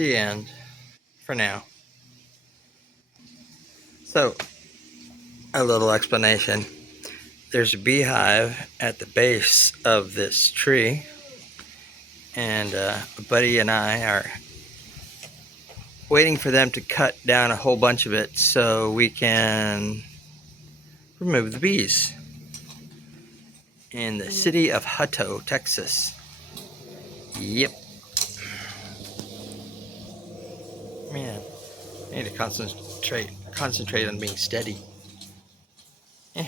The end. For now. So, a little explanation. There's a beehive at the base of this tree, and a buddy and I are waiting for them to cut down a whole bunch of it so we can remove the bees in the city of Hutto, Texas. Yep. Man, I need to concentrate on being steady. Yeah.